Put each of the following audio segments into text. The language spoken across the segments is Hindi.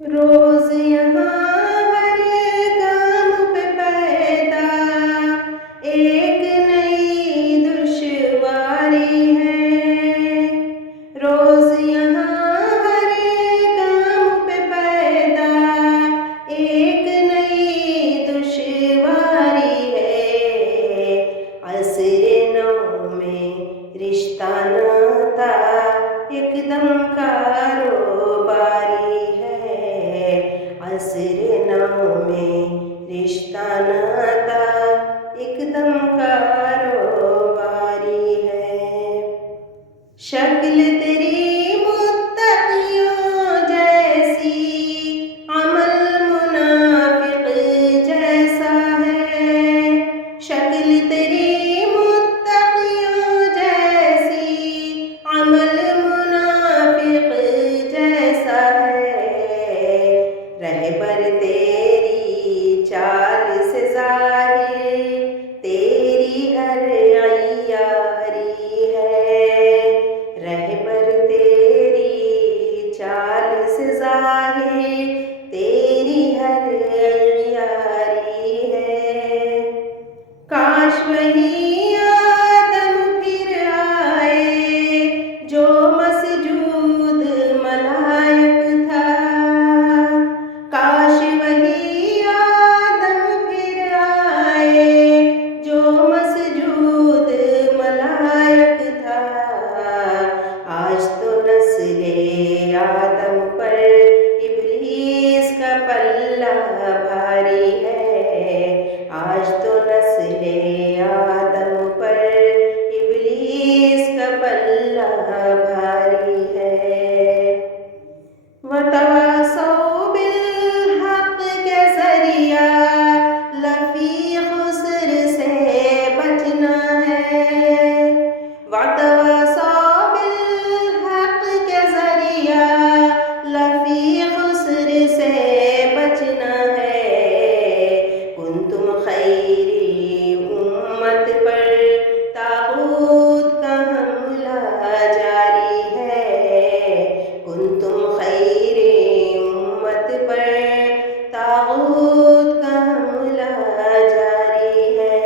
रोज यहाँ हर गाम पे पैदा एक नई दुश्वारी है। रोज यहाँ हर गाम पे पैदा एक नई दुश्वारी है। असरे नौ में रिश्ता नाता एकदम कारोबारी है। असरे नौ में रिश्ता नाता एकदम कारोबारी है। शक्ल तेरी मुत्तकियों जैसी, अमल मुनाफिक जैसा है। शक्ल तेरी मुत्तकियों जैसी, अमल मुनाफिक जैसा है। रहबर तेरी चाल से ज़ाहिर तेरी हर अय्यारी है। रहबर तेरी चाल से ज़ाहिर तेरी हर अय्यारी है। काश वही आदम फिर आए जो मसजूद मलाइक था। काश वही आदम फिर आए जो मसजूद मलाइक था। आज तो नस्ले आदम पर इब्लीस का पल्ला भारी है। आज तो नस्ले आदम पर इब्लीस का पल्ला भारी है। वतवासौ बिलहक़ के ज़रिया लफ़ी खुस्र से बचना है। वतवासौ बिलहक़ के ज़रिया लफ़ी खुस्र से बचना है। कुंतुम खैरी उम्मत पर तागूत का हमला जारी है। कुंतुम खैरी उम्मत पर तागूत का हमला जारी है।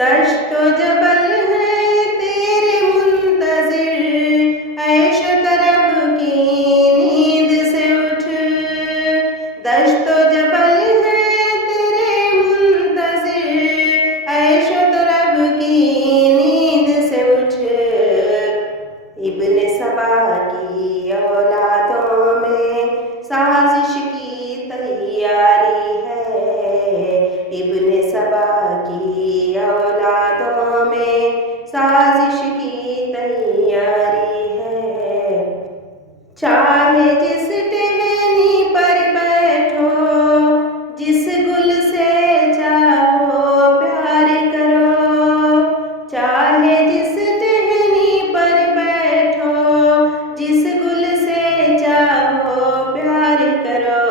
दश्तो जबल है तेरे मुंतज़िर, ऐशो तरब की नींद से उठ। दश्तो जबल है तेरे मुंतज़िर, ऐशो तरब की नींद से उठ। इब्ने सबा की औलादों में साजिश की तैयारी है। इब्ने सबा की औलादों में साजिश की तैयारी है। चाहे जिस टहनी पर बैठो, जिस गुल से चाहो प्यार करो। चाहे जिस टहनी पर बैठो, जिस गुल से चाहो प्यार करो।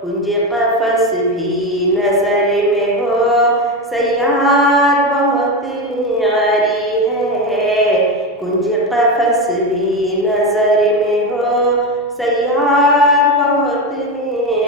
कुंज क़फ़स भी नज़र में हो, सयार बहुत न्यारी है। कुंज क़फ़स भी नज़र में हो, सयार बहुत न्यारी